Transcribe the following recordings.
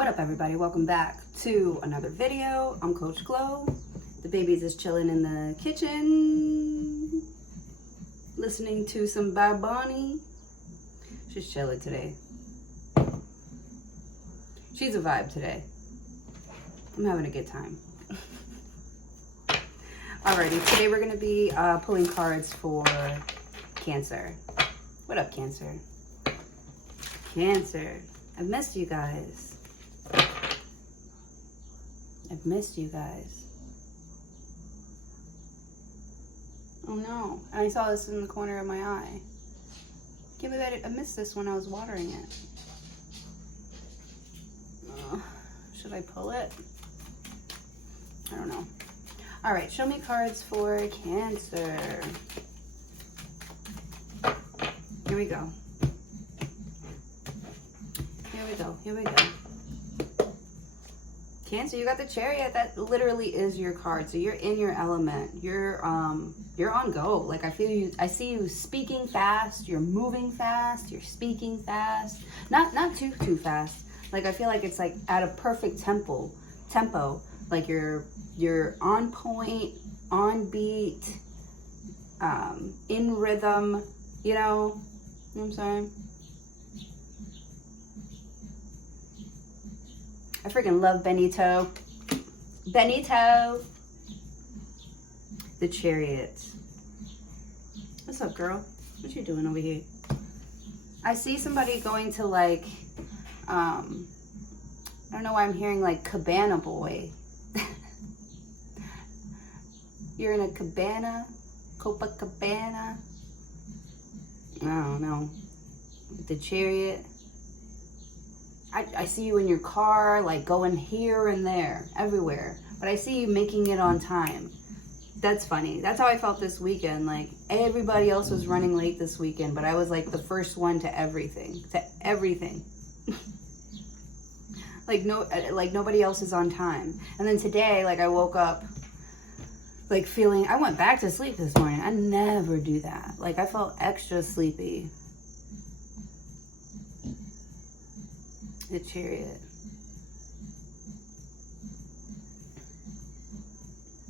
What up, everybody? Welcome back to another video. I'm Coach Glow. The baby's just chilling in the kitchen, listening to some Bad Bunny. She's chilling today. She's a vibe today. I'm having a good time. Alrighty, today we're going to be pulling cards for Cancer. What up, Cancer? Cancer. I've missed you guys. I've missed you guys. Oh no. And I saw this in the corner of my eye. Can't believe I missed this when I was watering it. Should I pull it? I don't know. Alright, show me cards for Cancer. Here we go. Here we go. Here we go. Cancer, you got the Chariot. That literally is your card. So you're in your element. You're on go. Like I feel you. I see you speaking fast. You're moving fast. You're speaking fast. Not too fast. Like I feel like it's like at a perfect tempo. Like you're on point, on beat, in rhythm. You know what I'm saying? I freaking love Benito. Benito. The Chariot. What's up, girl? What you doing over here? I see somebody going to like, I don't know why I'm hearing like Cabana Boy. You're in a cabana? Copacabana? I don't know. The Chariot. I see you in your car, like going here and there, everywhere. But I see you making it on time. That's funny. That's how I felt this weekend. Like everybody else was running late this weekend, but I was like the first one to everything. Like nobody else is on time. And then today, like I woke up like feeling, I went back to sleep this morning. I never do that. Like I felt extra sleepy. The Chariot.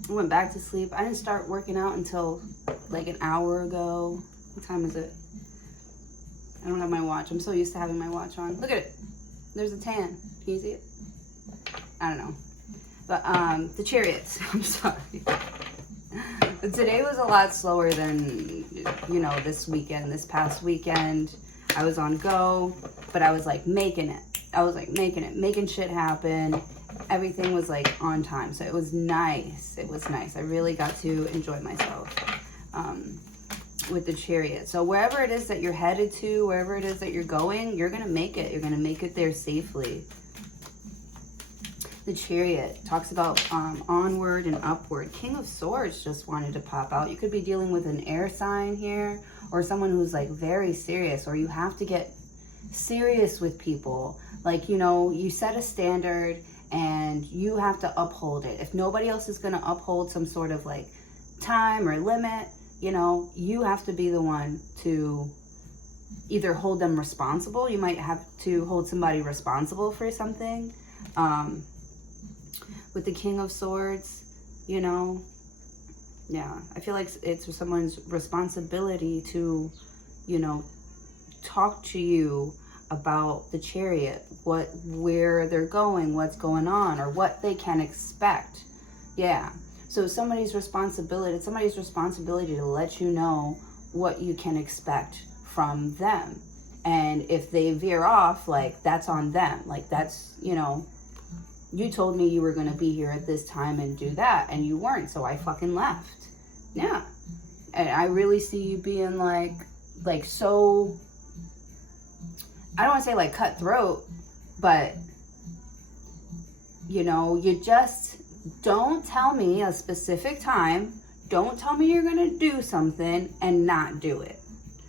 I went back to sleep. I didn't start working out until like an hour ago. What time is it? I don't have my watch. I'm so used to having my watch on. Look at it. There's a tan. Can you see it? I don't know. But the Chariot. I'm sorry. But today was a lot slower than, you know, this past weekend. I was on go, but I was like making it. Making shit happen. Everything was like on time. So it was nice. It was nice. I really got to enjoy myself with the Chariot. So wherever it is that you're headed to, wherever it is that you're going, you're going to make it. You're going to make it there safely. The Chariot talks about onward and upward. King of Swords just wanted to pop out. You could be dealing with an air sign here or someone who's like very serious, or you have to get serious with people. Like, you know, you set a standard and you have to uphold it. If nobody else is going to uphold some sort of like time or limit, you know, you have to be the one to either hold them responsible. You might have to hold somebody responsible for something. With the King of Swords, you know, yeah, I feel like it's someone's responsibility to, you know, talk to you about the Chariot, where they're going, what's going on, or what they can expect. Yeah. So somebody's responsibility to let you know what you can expect from them. And if they veer off, like that's on them. Like that's, you know, you told me you were going to be here at this time and do that, and you weren't, so I fucking left. Yeah. And I really see you being like so, I don't want to say like cutthroat, but you know, you just don't tell me a specific time. Don't tell me you're going to do something and not do it.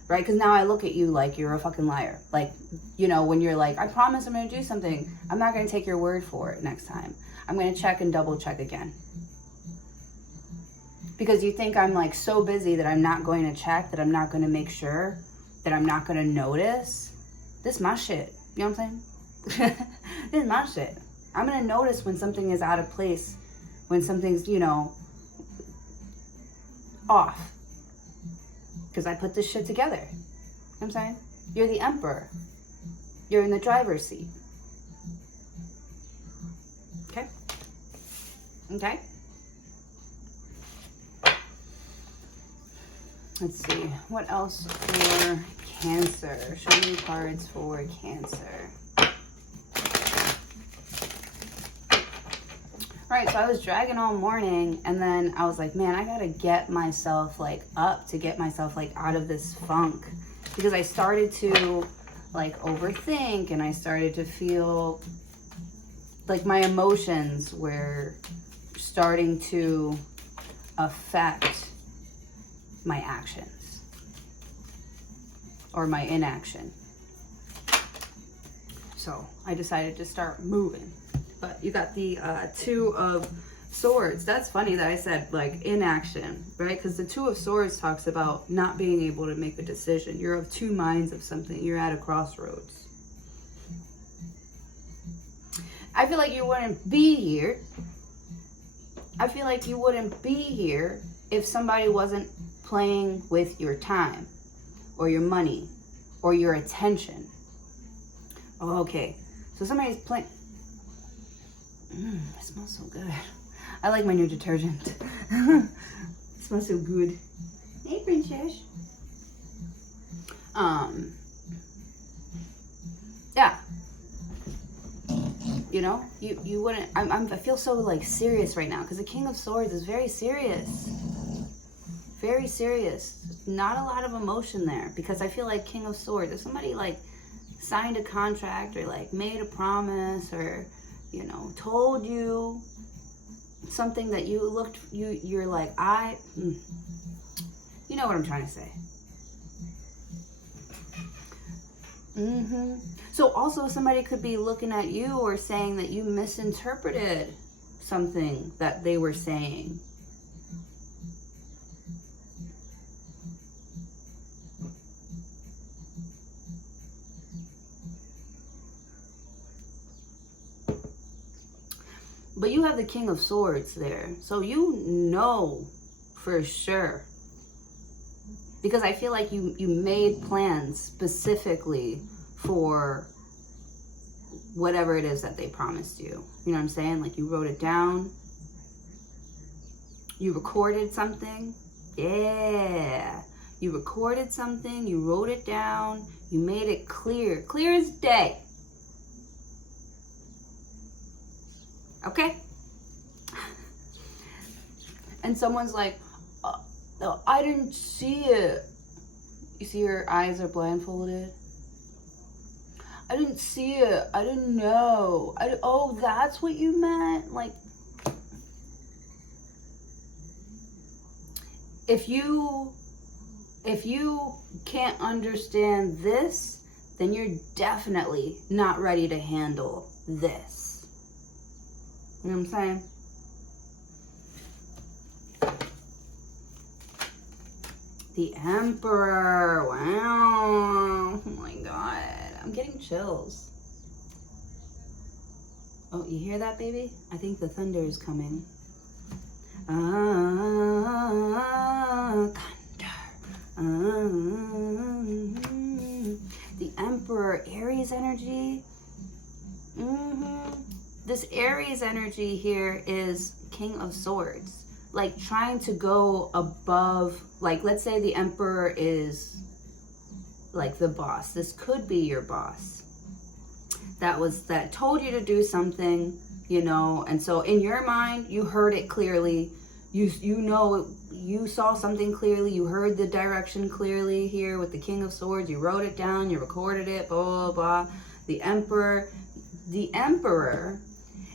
Right? Because now I look at you like you're a fucking liar. Like, you know, when you're like, I promise I'm going to do something. I'm not going to take your word for it next time. I'm going to check and double check again. Because you think I'm like so busy that I'm not going to check, that I'm not going to make sure, that I'm not going to notice. This my shit. You know what I'm saying? This is my shit. I'm going to notice when something is out of place, when something's, you know, off. Because I put this shit together. You know what I'm saying? You're the emperor. You're in the driver's seat. Okay? Okay? Let's see. What else for Cancer? Show me cards for Cancer. Right, so I was dragging all morning, and then I was like, man, I gotta get myself like up to get myself like out of this funk, because I started to like overthink, and I started to feel like my emotions were starting to affect my actions or my inaction. So I decided to start moving. But you got the Two of Swords. That's funny that I said like inaction, right? Because the Two of Swords talks about not being able to make a decision. You're of two minds of something. You're at a crossroads. I feel like you wouldn't be here. I feel like you wouldn't be here if somebody wasn't playing with your time or your money or your attention. Oh, okay. So somebody's playing. It smells so good. I like my new detergent. It smells so good. Hey, princess. Yeah. You know, you wouldn't. I feel so like serious right now because the King of Swords is very serious. Very serious. Not a lot of emotion there because I feel like King of Swords. If somebody like signed a contract or like made a promise or, you know, told you something that you're like, you know what I'm trying to say. So also somebody could be looking at you or saying that you misinterpreted something that they were saying. But you have the King of Swords there. So you know for sure. Because I feel like you made plans specifically for whatever it is that they promised you. You know what I'm saying? Like you wrote it down. You recorded something. Yeah. You recorded something. You wrote it down. You made it clear. Clear as day. Okay? And someone's like, oh, I didn't see it. You see your eyes are blindfolded? I didn't see it. I didn't know. Oh, that's what you meant? Like, if you can't understand this, then you're definitely not ready to handle this. You know what I'm saying? The Emperor. Wow. Oh my God. I'm getting chills. Oh, you hear that, baby? I think the thunder is coming. Thunder. The Emperor. Aries energy. This Aries energy here is King of Swords. Like trying to go above, like let's say the Emperor is like the boss. This could be your boss. That told you to do something, you know, and so in your mind, you heard it clearly. You know, you saw something clearly. You heard the direction clearly here with the King of Swords. You wrote it down, you recorded it, blah, blah, blah. The Emperor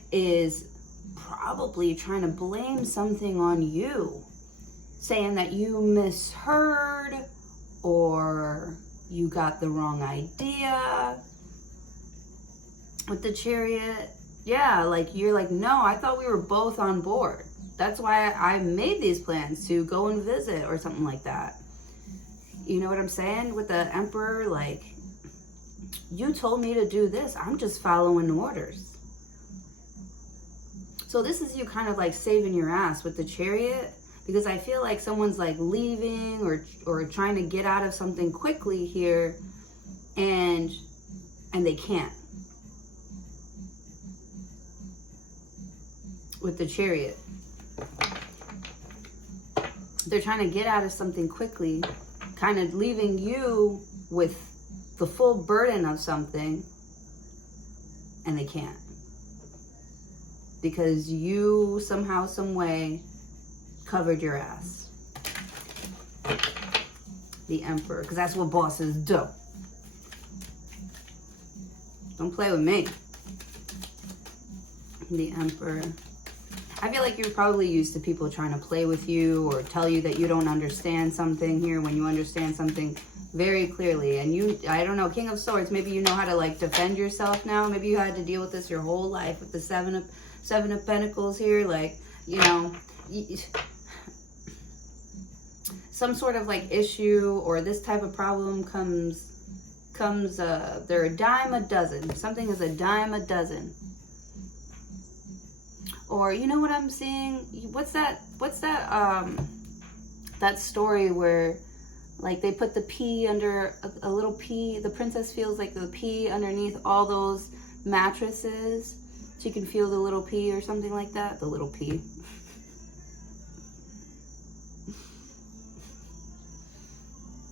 is probably trying to blame something on you, saying that you misheard or you got the wrong idea with the Chariot. Yeah, like you're like, no, I thought we were both on board. That's why I made these plans to go and visit or something like that. You know what I'm saying? With the Emperor, like, you told me to do this. I'm just following orders. So this is you kind of like saving your ass with the Chariot, because I feel like someone's like leaving or trying to get out of something quickly here, and they can't. With the Chariot, they're trying to get out of something quickly, kind of leaving you with the full burden of something, and they can't, because you somehow, some way covered your ass. The Emperor, because that's what bosses do. Don't play with me. The Emperor. I feel like you're probably used to people trying to play with you or tell you that you don't understand something here when you understand something very clearly. And you, I don't know, King of Swords, maybe you know how to like defend yourself now. Maybe you had to deal with this your whole life with the Seven of Pentacles here. Like, you know, some sort of like issue or this type of problem comes, they're a dime a dozen. Something is a dime a dozen. Or, you know what I'm seeing? What's that story where like they put the pea under a little pea, the princess feels like the pea underneath all those mattresses. She can feel the little pea or something like that. The little pea.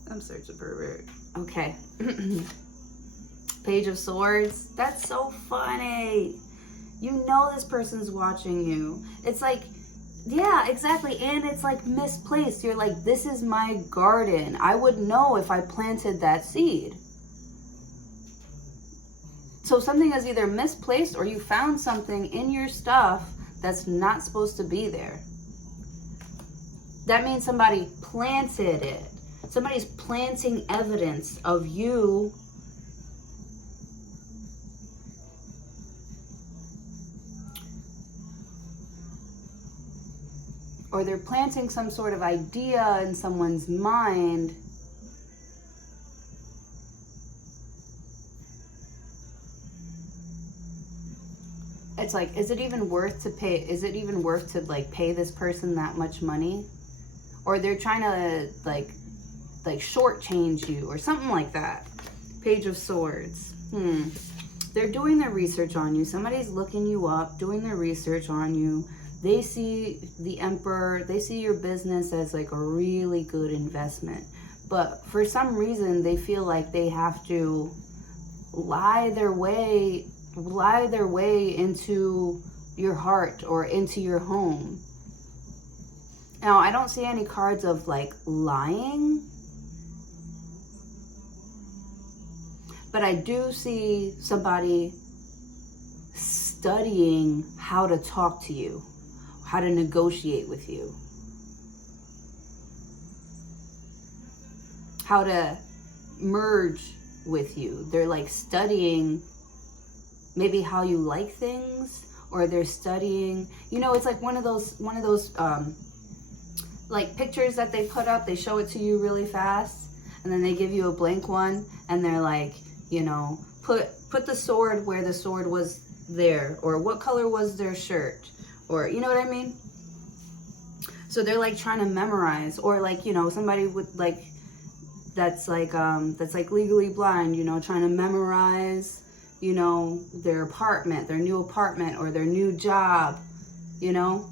I'm such a pervert. Okay. Page of Swords. That's so funny. You know this person's watching you. It's like, yeah, exactly. And it's like misplaced. You're like, this is my garden. I would know if I planted that seed. So something is either misplaced or you found something in your stuff that's not supposed to be there. That means somebody planted it. Somebody's planting evidence of you or they're planting some sort of idea in someone's mind it's like, is it even worth to pay? Is it even worth to like pay this person that much money? Or they're trying to like shortchange you or something like that. Page of Swords. They're doing their research on you. Somebody's looking you up, doing their research on you. They see the Emperor, they see your business as like a really good investment. But for some reason, they feel like they have to lie their way into your heart or into your home. Now, I don't see any cards of like lying, but I do see somebody studying how to talk to you, how to negotiate with you, how to merge with you. They're like studying maybe how you like things, or they're studying, you know, it's like one of those like pictures that they put up, they show it to you really fast, and then they give you a blank one, and they're like, you know, put the sword where the sword was there, or what color was their shirt, or you know what I mean? So they're like trying to memorize, or like, you know, somebody with like that's like legally blind, you know, trying to memorize, you know, their apartment, their new apartment, or their new job, you know.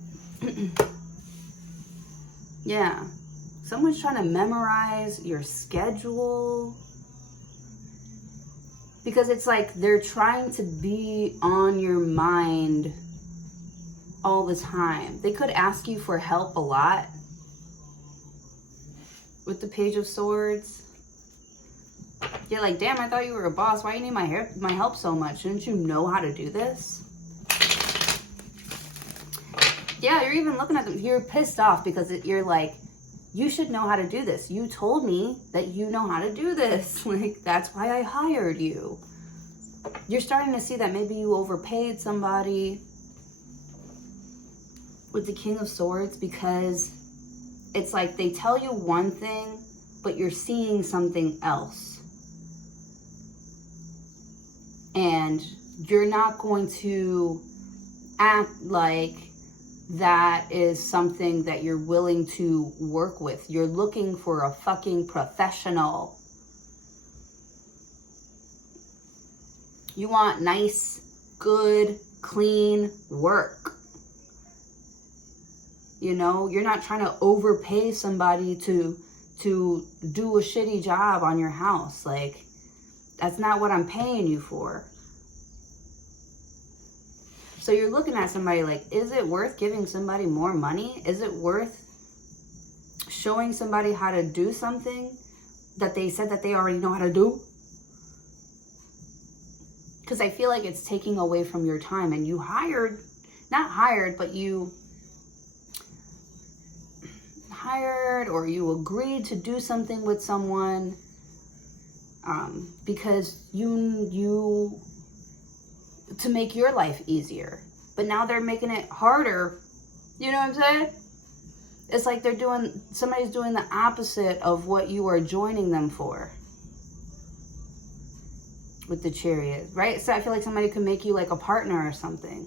Yeah, someone's trying to memorize your schedule, because it's like they're trying to be on your mind all the time. They could ask you for help a lot with the Page of Swords. You're like, damn, I thought you were a boss. Why do you need my help so much? Shouldn't you know how to do this? Yeah, you're even looking at them. You're pissed off because you're like, you should know how to do this. You told me that you know how to do this. Like, that's why I hired you. You're starting to see that maybe you overpaid somebody with the King of Swords, because it's like they tell you one thing, but you're seeing something else. And you're not going to act like that is something that you're willing to work with. You're looking for a fucking professional. You want nice, good, clean work. You know, you're not trying to overpay somebody to do a shitty job on your house. Like, that's not what I'm paying you for. So you're looking at somebody like, is it worth giving somebody more money? Is it worth showing somebody how to do something that they said that they already know how to do? Because I feel like it's taking away from your time, and you but you hired or you agreed to do something with someone because you to make your life easier, but now they're making it harder. You know what I'm saying? It's like somebody's doing the opposite of what you are joining them for with the Chariot, right? So I feel like somebody could make you like a partner or something,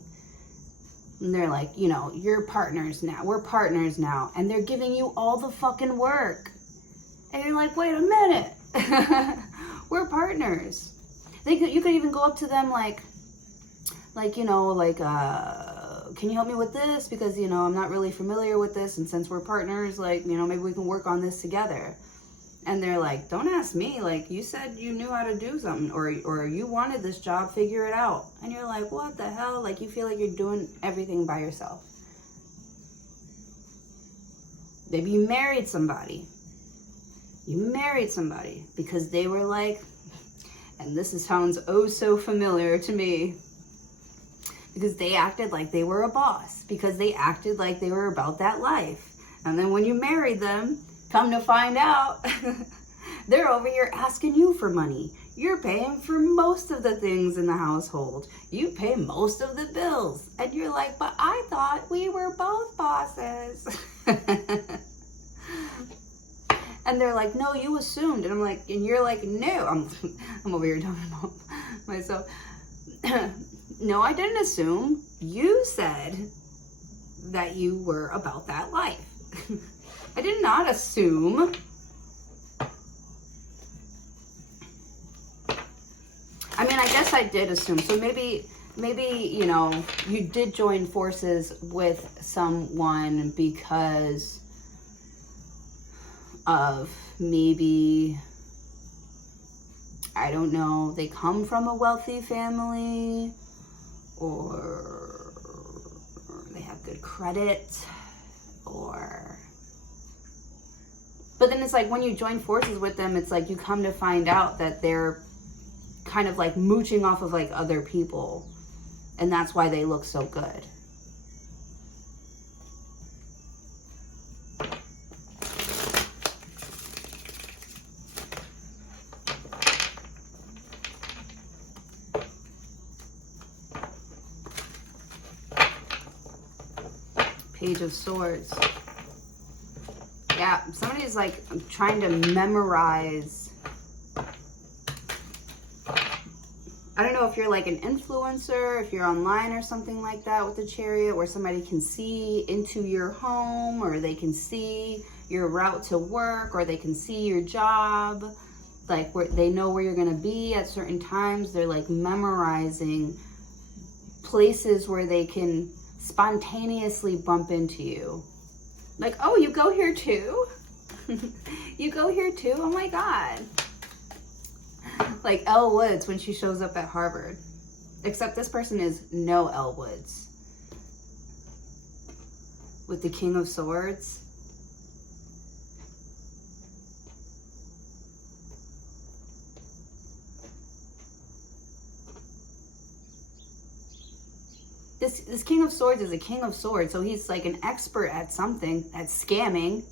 and they're like, you know, you're partners now, we're partners now, and they're giving you all the fucking work, and you're like, wait a minute. We're partners. You could even go up to them like, you know, like, can you help me with this? Because, you know, I'm not really familiar with this. And since we're partners, like, you know, maybe we can work on this together. And they're like, don't ask me. Like, you said you knew how to do something, or you wanted this job, figure it out. And you're like, what the hell? Like, you feel like you're doing everything by yourself. Maybe you married somebody. Because they were like, and this sounds oh so familiar to me, because they acted like they were a boss, because they acted like they were about that life. And then when you married them, come to find out, they're over here asking you for money. You're paying for most of the things in the household. You pay most of the bills. And you're like, but I thought we were both bosses. And they're like, no, you assumed. And I'm like, and you're like, no. I'm over here talking about myself. No, I didn't assume. You said that you were about that life. I did not assume. I mean, I guess I did assume. So maybe, you know, you did join forces with someone because of maybe, I don't know, they come from a wealthy family, or they have good credit, but then it's like when you join forces with them, it's like you come to find out that they're kind of like mooching off of like other people, and that's why they look so good. Page of Swords. Yeah, somebody's like trying to memorize. I don't know if you're like an influencer, if you're online or something like that with the Chariot, where somebody can see into your home, or they can see your route to work, or they can see your job, like where they know where you're going to be at certain times. They're like memorizing places where they can spontaneously bump into you. Like, oh, you go here too? You go here too? Oh my God. Like Elle Woods when she shows up at Harvard. Except this person is no Elle Woods. With the King of Swords. This King of Swords is a King of Swords, so he's like an expert at something, at scamming.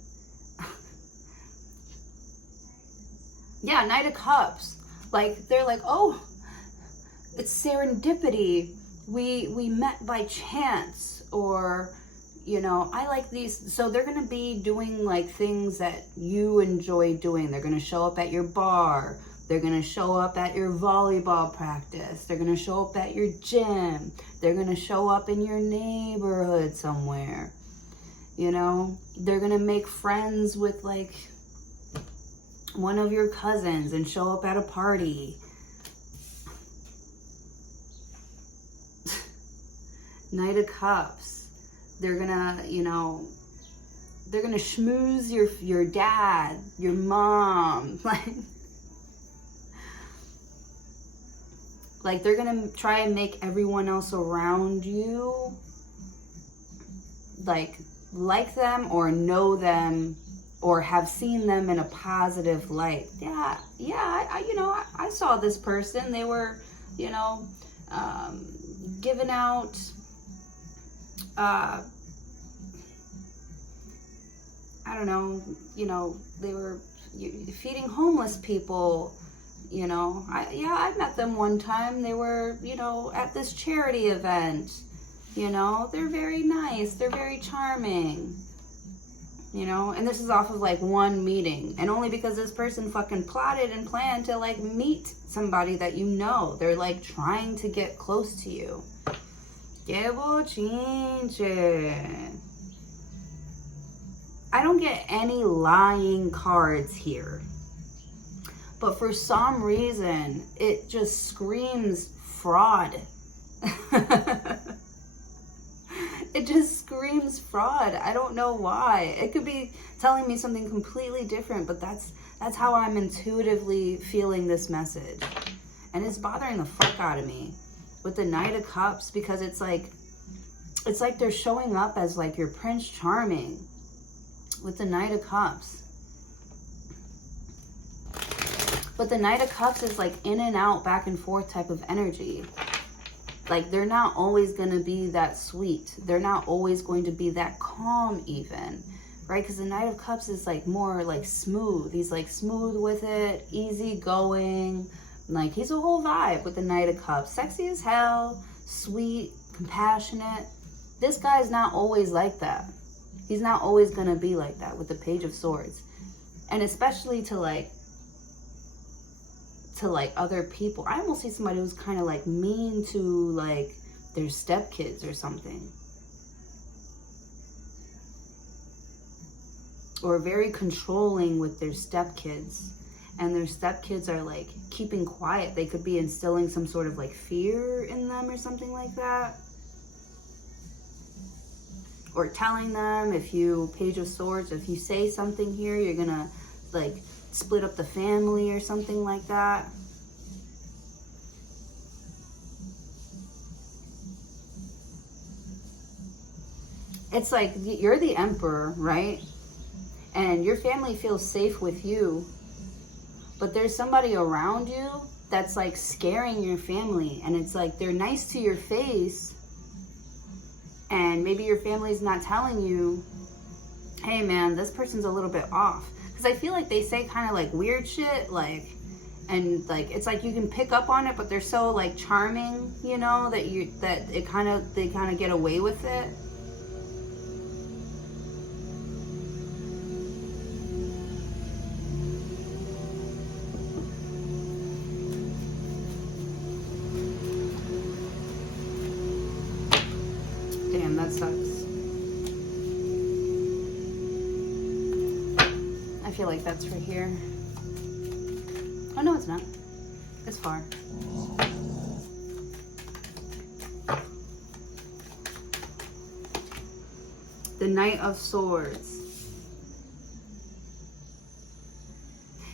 Yeah, Knight of Cups. Like, they're like, oh, it's serendipity. We met by chance, or, you know, I like these. So they're going to be doing like things that you enjoy doing. They're going to show up at your bar, They're going to show up at your volleyball practice. They're going to show up at your gym. They're going to show up in your neighborhood somewhere. You know, they're going to make friends with like one of your cousins and show up at a party. Knight of Cups. They're going to, you know, they're going to schmooze your dad, your mom. Like they're going to try and make everyone else around you like them or know them or have seen them in a positive light. Yeah, I saw this person. They were, you know, giving out, I don't know, you know, they were feeding homeless people. You know, I met them one time. They were, you know, at this charity event. You know, they're very nice. They're very charming. You know, and this is off of like one meeting. And only because this person fucking plotted and planned to like meet somebody that you know. They're like trying to get close to you. Que bochinche. I don't get any lying cards here. But for some reason, it just screams fraud. It just screams fraud. I don't know why. It could be telling me something completely different, but that's how I'm intuitively feeling this message. And it's bothering the fuck out of me with the Knight of Cups, because it's like they're showing up as like your Prince Charming with the Knight of Cups. But the Knight of Cups is like in and out, back and forth type of energy. Like they're not always going to be that sweet. They're not always going to be that calm even, right? Because the Knight of Cups is like more like smooth. He's like smooth with it, easy going. Like he's a whole vibe with the Knight of Cups. Sexy as hell, sweet, compassionate. This guy's not always like that. He's not always going to be like that with the Page of Swords. And especially to like other people. I almost see somebody who's kind of like mean to like their stepkids or something. Or very controlling with their stepkids. And their stepkids are like keeping quiet. They could be instilling some sort of like fear in them or something like that. Or telling them, if you, Page of Swords, if you say something here, you're gonna like split up the family or something like that. It's like you're the emperor, right? And your family feels safe with you, but there's somebody around you that's like scaring your family, and it's like they're nice to your face, and maybe your family's not telling you, hey man, this person's a little bit off. I feel like they say kind of like weird shit, like, and like it's like you can pick up on it, but they're so like charming, you know, that they kind of get away with it. Damn, that sucks. I feel like that's for here. Oh no, it's not. It's far. The Knight of Swords.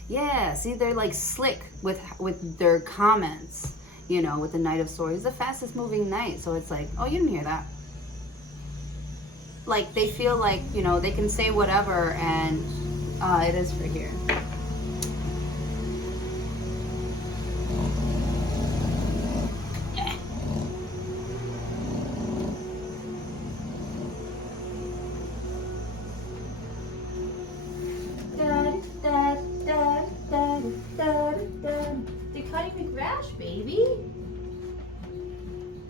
Yeah, see, they're like slick with their comments, you know, with the Knight of Swords. He's the fastest moving knight, so it's like, oh, you didn't hear that. Like, they feel like, you know, they can say whatever, and it is for here. They're cutting the grass, baby.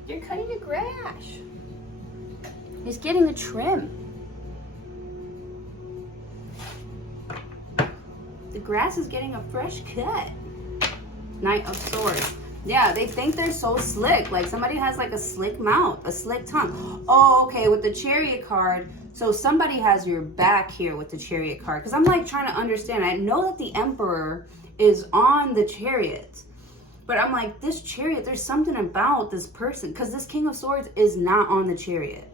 They're cutting the grass. He's getting a trim. The grass is getting a fresh cut. Knight of Swords. Yeah, they think they're so slick. Like somebody has like a slick mouth, a slick tongue. Oh, okay, with the Chariot card. So somebody has your back here with the Chariot card. Because I'm like trying to understand. I know that the Emperor is on the Chariot. But I'm like, this Chariot, there's something about this person. Because this King of Swords is not on the Chariot.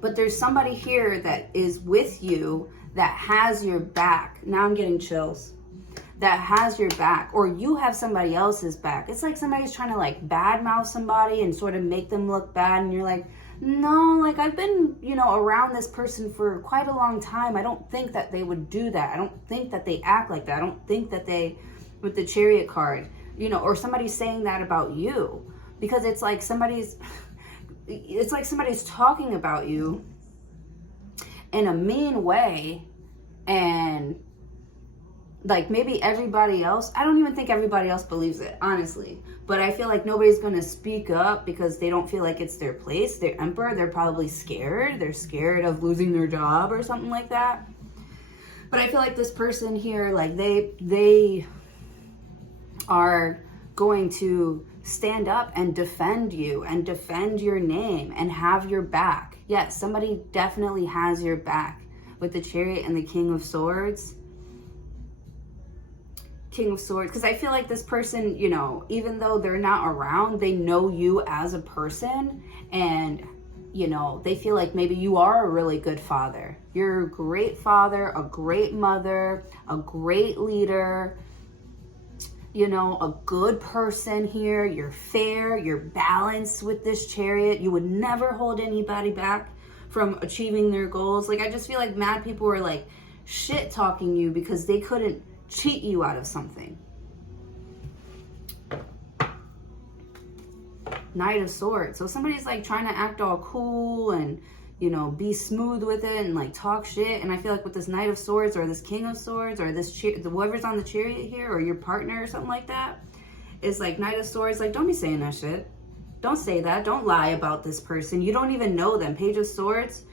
But there's somebody here that is with you that has your back. Now I'm getting chills. That has your back, or you have somebody else's back. It's like somebody's trying to like badmouth somebody and sort of make them look bad, and you're like, no, like I've been, you know, around this person for quite a long time. I don't think that they would do that. I don't think that they act like that. I don't think that they, with the Chariot card, you know, or somebody's saying that about you, because it's like somebody's talking about you in a mean way, and like maybe everybody else, I don't even think everybody else believes it, honestly. But I feel like nobody's going to speak up because they don't feel like it's their place. They're Emperor, they're probably scared. They're scared of losing their job or something like that. But I feel like this person here, like they are going to stand up and defend you and defend your name and have your back. Yes, somebody definitely has your back with the Chariot and the King of Swords. King of Swords, because I feel like this person, you know, even though they're not around, they know you as a person, and you know, they feel like maybe you are a really good father. You're a great father, a great mother, a great leader, you know, a good person here. You're fair, you're balanced with this Chariot. You would never hold anybody back from achieving their goals. Like I just feel like mad people were like shit talking you because they couldn't cheat you out of something. Knight of Swords. So somebody's like trying to act all cool and, you know, be smooth with it and like talk shit. And I feel like with this Knight of Swords or this King of Swords or this whoever's on the Chariot here or your partner or something like that, is like Knight of Swords. Like, don't be saying that shit. Don't say that. Don't lie about this person. You don't even know them. Page of Swords.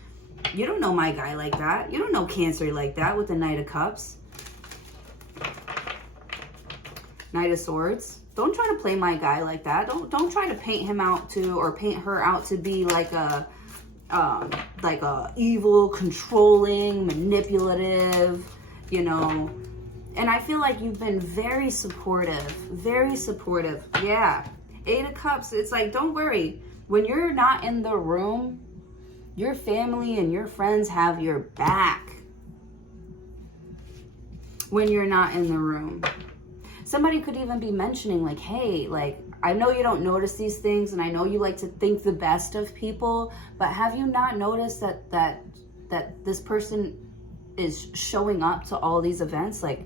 You don't know my guy like that. You don't know Cancer like that with the Knight of Cups. Knight of Swords. Don't try to play my guy like that. Don't try to paint him out to, or paint her out to be like a evil, controlling, manipulative, you know. And I feel like you've been very supportive, very supportive. Yeah. 8 of Cups. It's like, don't worry. When you're not in the room, your family and your friends have your back. When you're not in the room. Somebody could even be mentioning like, hey, like, I know you don't notice these things and I know you like to think the best of people, but have you not noticed that this person is showing up to all these events? Like,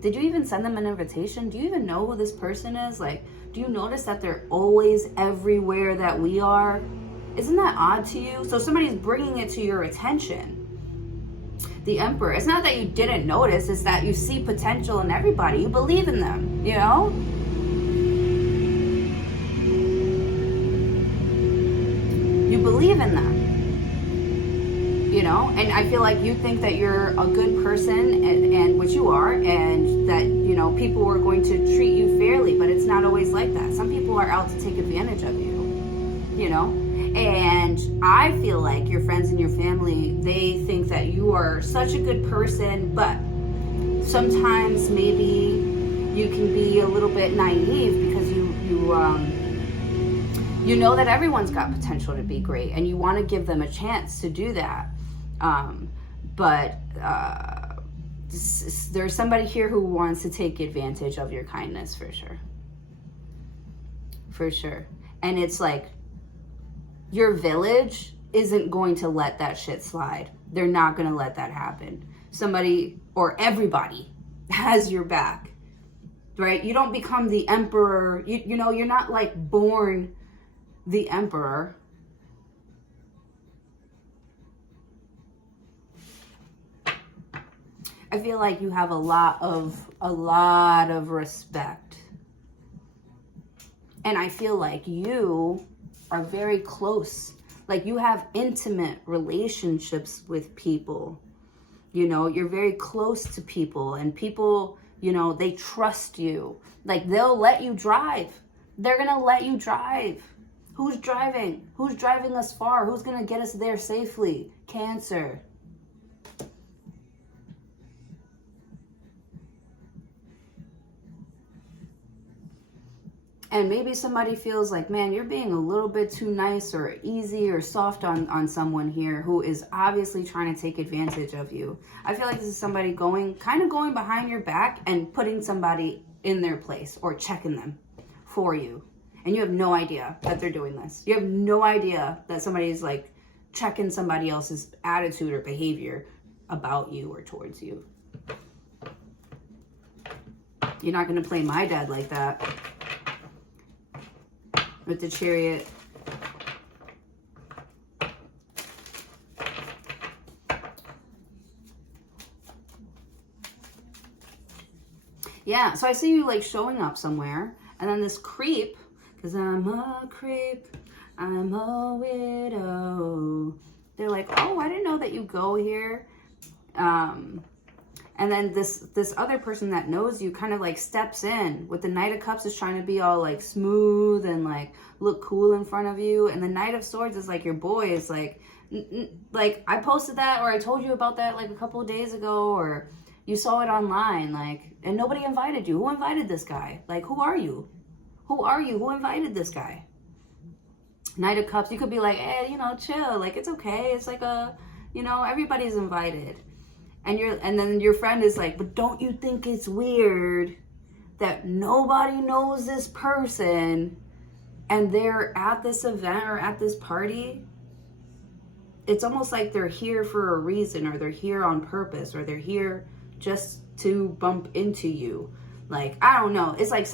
did you even send them an invitation? Do you even know who this person is? Like, do you notice that they're always everywhere that we are? Isn't that odd to you? So somebody's bringing it to your attention. The Emperor. It's not that you didn't notice, it's that you see potential in everybody. You believe in them, you know? You believe in them, you know? And I feel like you think that you're a good person, and which you are, and that, you know, people are going to treat you fairly, but it's not always like that. Some people are out to take advantage of you, you know? And I feel like your friends and your family, they think that you are such a good person, but sometimes maybe you can be a little bit naive because you know that everyone's got potential to be great and you want to give them a chance to do that. But there's somebody here who wants to take advantage of your kindness for sure. For sure. And it's like, your village isn't going to let that shit slide. They're not going to let that happen. Somebody or everybody has your back, right? You don't become the Emperor. You know, you're not like born the Emperor. I feel like you have a lot of respect. And I feel like you are very close. Like you have intimate relationships with people. You know, you're very close to people, and people, You know, they trust you. Like, they'll let you drive. They're going to let you drive. Who's driving? Who's driving us far? Who's going to get us there safely? Cancer. And maybe somebody feels like, man, you're being a little bit too nice or easy or soft on someone here who is obviously trying to take advantage of you. I feel like this is somebody kind of going behind your back and putting somebody in their place or checking them for you. And you have no idea that they're doing this. You have no idea that somebody is like checking somebody else's attitude or behavior about you or towards you. You're not going to play my dad like that. With the Chariot. Yeah, so I see you like showing up somewhere, and then this creep, because I'm a creep, I'm a widow. They're like, oh, I didn't know that you go here. And then this other person that knows you kind of like steps in with the Knight of Cups is trying to be all like smooth and like look cool in front of you. And the Knight of Swords is like your boy is like I posted that or I told you about that like a couple of days ago or you saw it online like and nobody invited you. Who invited this guy? Like, who are you? Who are you? Who invited this guy? Knight of Cups, you could be like, hey, you know, chill. Like, it's okay. It's like everybody's invited. And then your friend is like, but don't you think it's weird that nobody knows this person and they're at this event or at this party? It's almost like they're here for a reason or they're here on purpose or they're here just to bump into you. Like, I don't know. It's like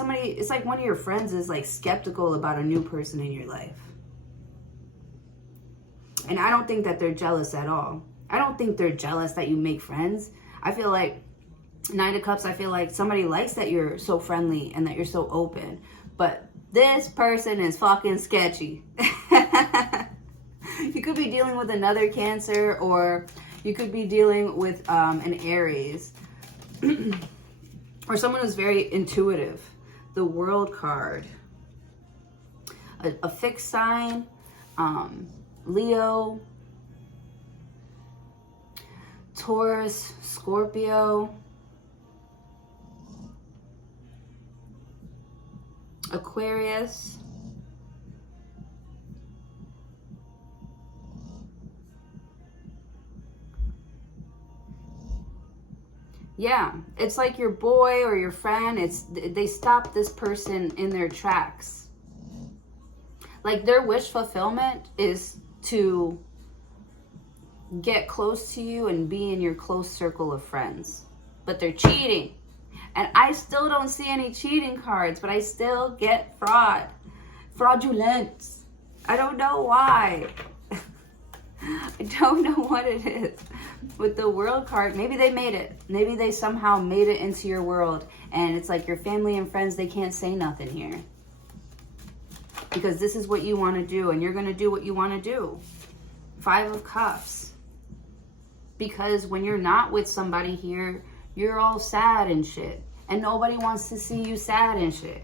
one of your friends is like skeptical about a new person in your life. And I don't think that they're jealous at all. I don't think they're jealous that you make friends. I feel like Knight of Cups, I feel like somebody likes that you're so friendly and that you're so open. But this person is fucking sketchy. You could be dealing with another Cancer or you could be dealing with an Aries. Or someone who's very intuitive. The World card. A fixed sign. Leo. Taurus, Scorpio, Aquarius, yeah, it's like your boy or your friend, they stop this person in their tracks. Like their wish fulfillment is to get close to you and be in your close circle of friends. But they're cheating. And I still don't see any cheating cards, but I still get fraudulent. I don't know why. I don't know what it is. With the World card, maybe they made it. Maybe they somehow made it into your world. And it's like your family and friends, they can't say nothing here. Because this is what you want to do. And you're going to do what you want to do. 5 of Cups. Because when you're not with somebody here, you're all sad and shit. And nobody wants to see you sad and shit.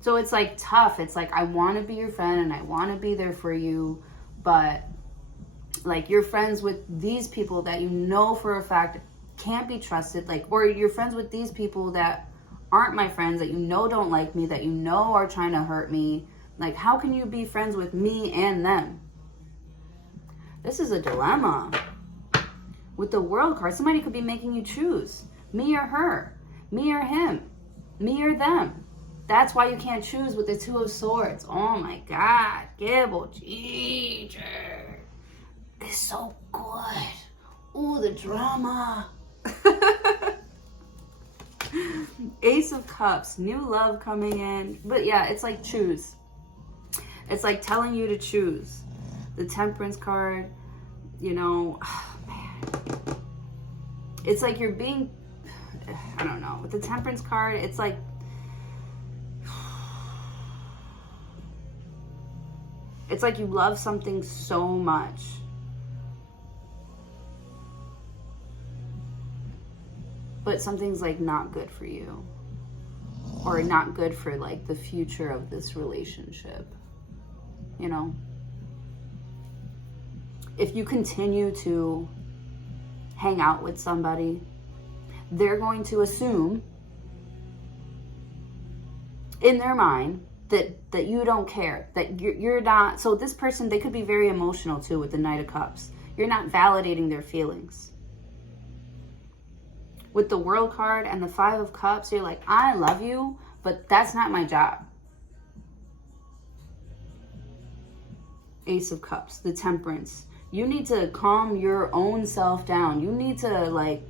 So it's like tough. It's like, I want to be your friend and I want to be there for you. But like you're friends with these people that you know for a fact can't be trusted. Like, or you're friends with these people that aren't my friends, that you know don't like me, that you know are trying to hurt me. Like, how can you be friends with me and them? This is a dilemma. With the World card, somebody could be making you choose. Me or her. Me or him. Me or them. That's why you can't choose with the 2 of Swords. Oh my God. Gibble. Ginger. It's so good. Ooh, the drama. Ace of Cups. New love coming in. But yeah, it's like choose. It's like telling you to choose. The Temperance card. You know... It's like you're being, I don't know, with the Temperance card, it's like, you love something so much but something's like not good for you, or not good for like the future of this relationship, you know? If you continue to hang out with somebody, they're going to assume in their mind that you don't care, that you're not. So this person, they could be very emotional too with the Knight of Cups. You're not validating their feelings. With the World card and the Five of Cups, you're like, I love you, but that's not my job. Ace of Cups, the Temperance. You need to calm your own self down. You need to, like,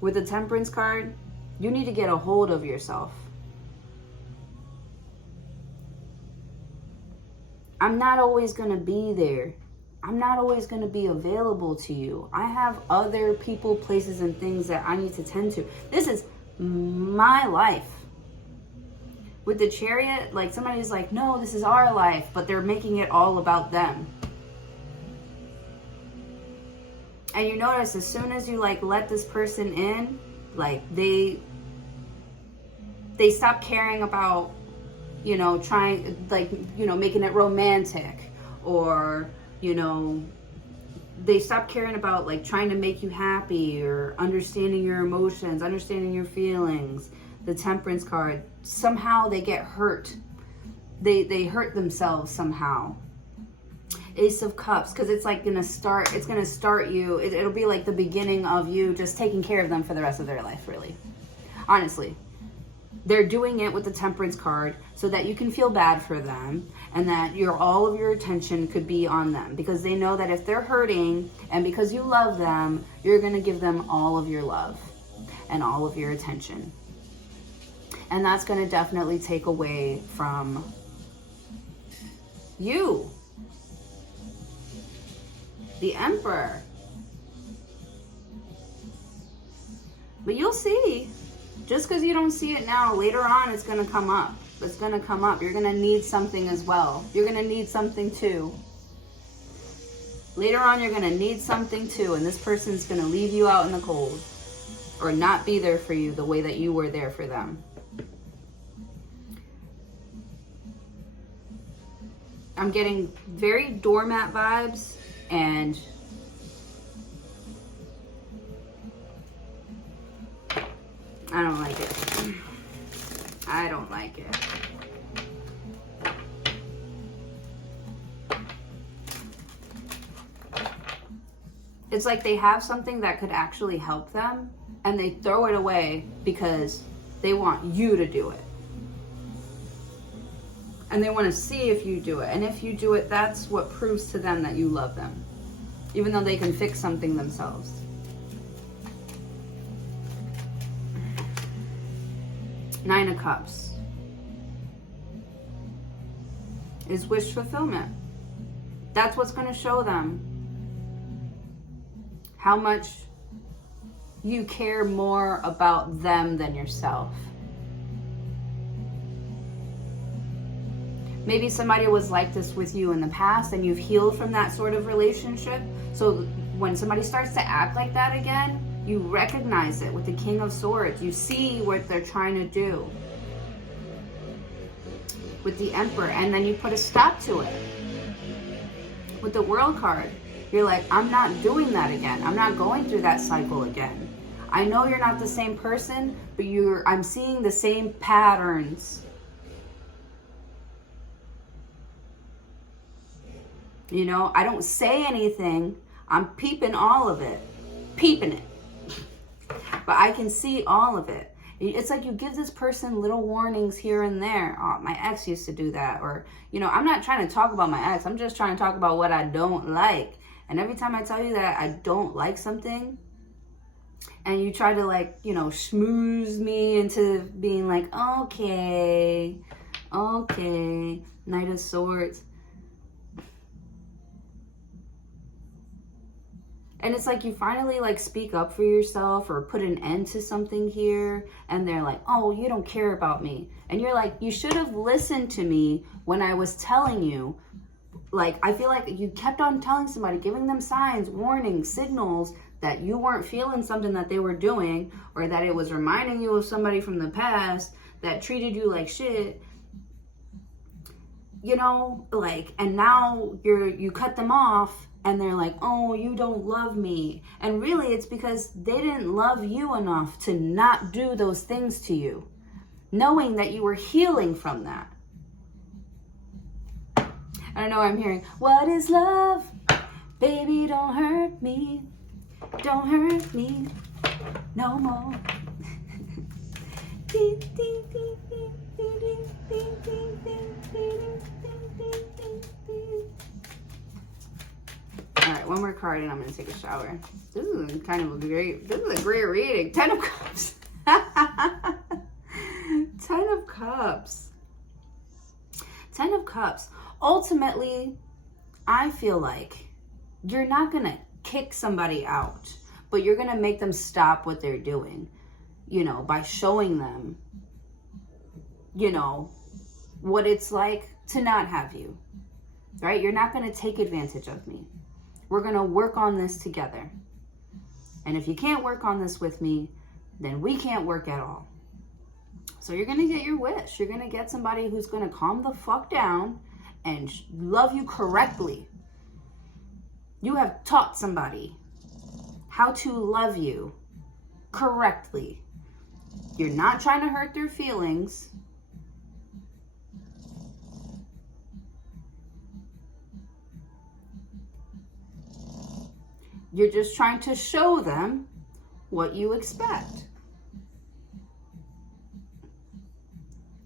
with the Temperance card, you need to get a hold of yourself. I'm not always going to be there. I'm not always going to be available to you. I have other people, places, and things that I need to tend to. This is my life. With the Chariot, like, somebody's like, no, this is our life, but they're making it all about them. And you notice as soon as you, like, let this person in, like, they stop caring about, you know, trying, like, you know, making it romantic, or, you know, they stop caring about, like, trying to make you happy, or understanding your emotions, understanding your feelings. The Temperance card, somehow they get hurt. They hurt themselves somehow. Ace of Cups, because it's like it's gonna start you. It'll be like the beginning of you just taking care of them for the rest of their life, really. Honestly. They're doing it with the Temperance card so that you can feel bad for them, and that all of your attention could be on them, because they know that if they're hurting, and because you love them, you're going to give them all of your love and all of your attention. And that's going to definitely take away from you. The Emperor. But you'll see. Just because you don't see it now, later on it's going to come up. It's going to come up. You're going to need something as well. You're going to need something too. Later on, you're going to need something too. And this person's going to leave you out in the cold. Or not be there for you the way that you were there for them. I'm getting very doormat vibes, and I don't like it. I don't like it. It's like they have something that could actually help them, and they throw it away because they want you to do it. And they want to see if you do it. And if you do it, that's what proves to them that you love them. Even though they can fix something themselves. Nine of Cups is wish fulfillment. That's what's going to show them how much you care more about them than yourself. Maybe somebody was like this with you in the past and you've healed from that sort of relationship. So when somebody starts to act like that again, you recognize it with the King of Swords. You see what they're trying to do with the Emperor, and then you put a stop to it. With the World card, you're like, I'm not doing that again. I'm not going through that cycle again. I know you're not the same person, but I'm seeing the same patterns. You know, I don't say anything. I'm peeping all of it. Peeping it. But I can see all of it. It's like you give this person little warnings here and there. Oh, my ex used to do that. Or, you know, I'm not trying to talk about my ex. I'm just trying to talk about what I don't like. And every time I tell you that I don't like something, and you try to, like, you know, schmooze me into being like, okay, Knight of Swords. And it's like you finally, like, speak up for yourself or put an end to something here. And they're like, oh, you don't care about me. And you're like, you should have listened to me when I was telling you. Like, I feel like you kept on telling somebody, giving them signs, warnings, signals that you weren't feeling something that they were doing, or that it was reminding you of somebody from the past that treated you like shit, you know, like, and now you cut them off and they're like, oh, you don't love me. And really it's because they didn't love you enough to not do those things to you, knowing that you were healing from that. I don't know, I'm hearing, what is love? Baby, don't hurt me. Don't hurt me no more. All right, one more card and I'm going to take a shower. This is a great reading. 10 of Cups. 10 of Cups. 10 of Cups. Ultimately, I feel like you're not going to kick somebody out, but you're going to make them stop what they're doing, you know, by showing them, you know, what it's like to not have you, right? You're not going to take advantage of me. We're going to work on this together. And if you can't work on this with me, then we can't work at all. So you're going to get your wish. You're going to get somebody who's going to calm the fuck down and love you correctly. You have taught somebody how to love you correctly. You're not trying to hurt their feelings. You're just trying to show them what you expect.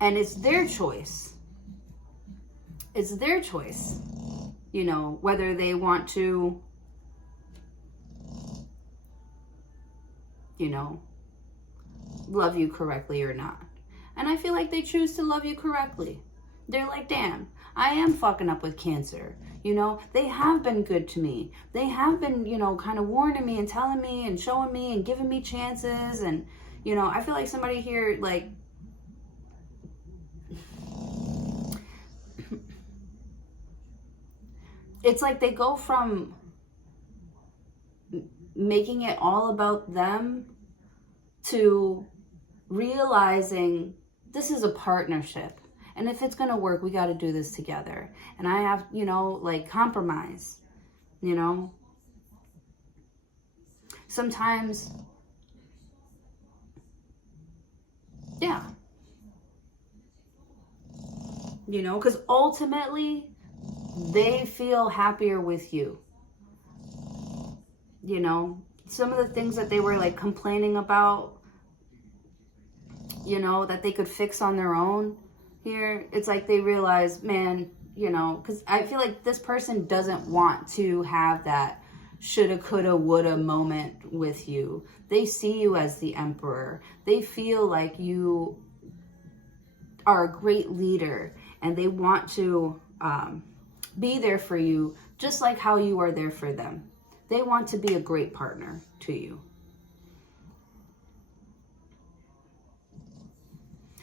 And it's their choice. It's their choice, you know, whether they want to, you know, love you correctly or not. And I feel like they choose to love you correctly. They're like, damn, I am fucking up with Cancer. You know, they have been good to me. They have been, you know, kind of warning me and telling me and showing me and giving me chances. And, you know, I feel like somebody here, like, it's like they go from making it all about them to realizing this is a partnership. And if it's going to work, we got to do this together. And I have, you know, like, compromise, you know. Sometimes, yeah. You know, because ultimately, they feel happier with you. You know, some of the things that they were, like, complaining about, you know, that they could fix on their own. Here, it's like they realize, man, you know, because I feel like this person doesn't want to have that shoulda, coulda, woulda moment with you. They see you as the emperor. They feel like you are a great leader, and they want to be there for you just like how you are there for them. They want to be a great partner to you.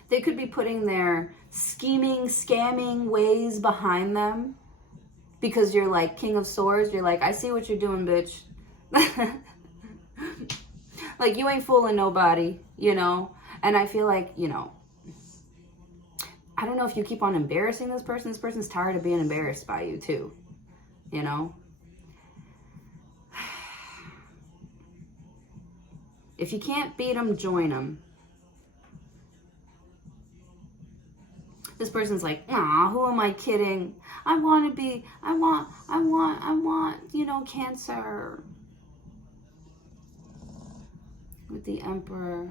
They could be putting their scheming, scamming ways behind them because you're like King of Swords. You're like, I see what you're doing, bitch. Like, you ain't fooling nobody, you know? And I feel like, you know, I don't know if you keep on embarrassing this person. This person's tired of being embarrassed by you too, you know? If you can't beat them, join them. This person's like, aw, who am I kidding? I want, you know, Cancer. With the Emperor.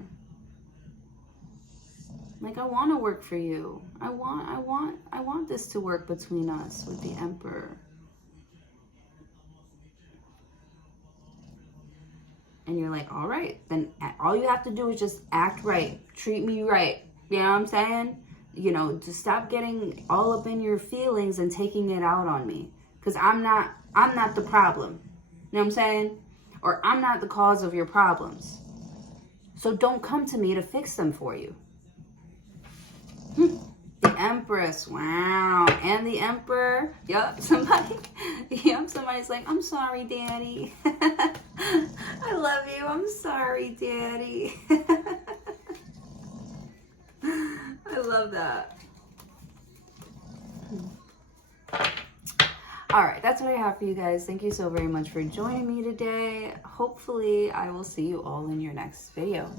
Like, I want to work for you. I want this to work between us with the Emperor. And you're like, all right, then all you have to do is just act right. Treat me right. You know what I'm saying? You know, to stop getting all up in your feelings and taking it out on me. Because I'm not the problem. You know what I'm saying? Or I'm not the cause of your problems. So don't come to me to fix them for you. The Empress, wow. And the Emperor, yup, somebody's like, I'm sorry, Daddy. I love you. I'm sorry, Daddy. I love that. All right, that's what I have for you guys. Thank you so very much for joining me today. Hopefully, I will see you all in your next video.